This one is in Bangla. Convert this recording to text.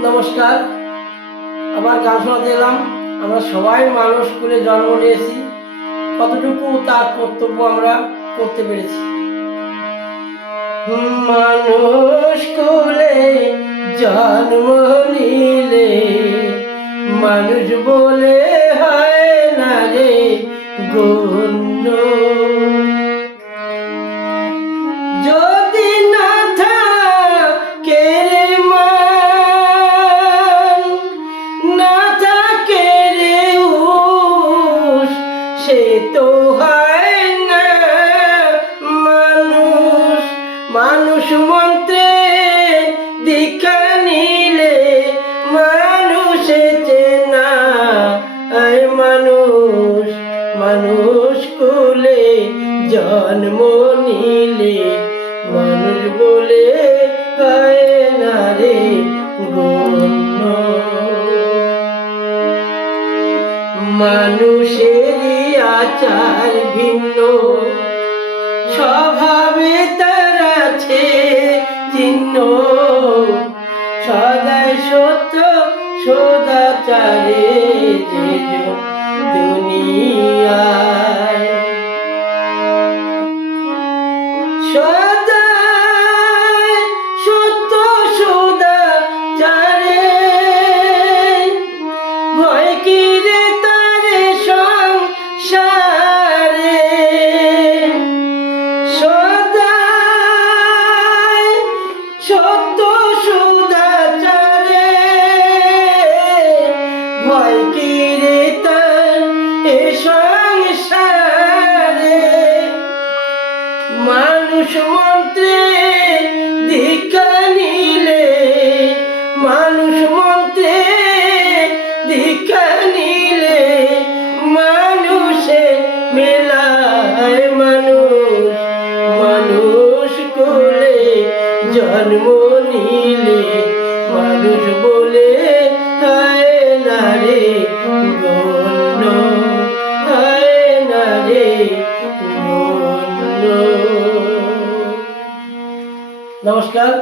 নমস্কার। আবার গান শোনাতে এলাম। আমরা সবাই মানুষ কুলে জন্ম নিয়েছি। কতটুকু তার কর্তব্য আমরা করতে পেরেছি। মানুষ কুলে জন্ম নিলে মানুষ বলে হয় না রে, গণ্য সে তো হয় না। মানুষ মানুষ মন্ত্রে দীক্ষা নিলে মানুষ চেনা আর মানুষ মানুষ কুলে জন্ম নিলে মানুষ বলে হয় না রে গণ্য। মানুষেরই আচার ভিন্ন। স্বভাবে তার আছে চিহ্ন সদাই সত্য সদাচারে দুনিয়ায়। ভয় কি রে তারে সংসারে সদাই সত্য সদাচারে। ভয় কি হয় না রে নমস্কার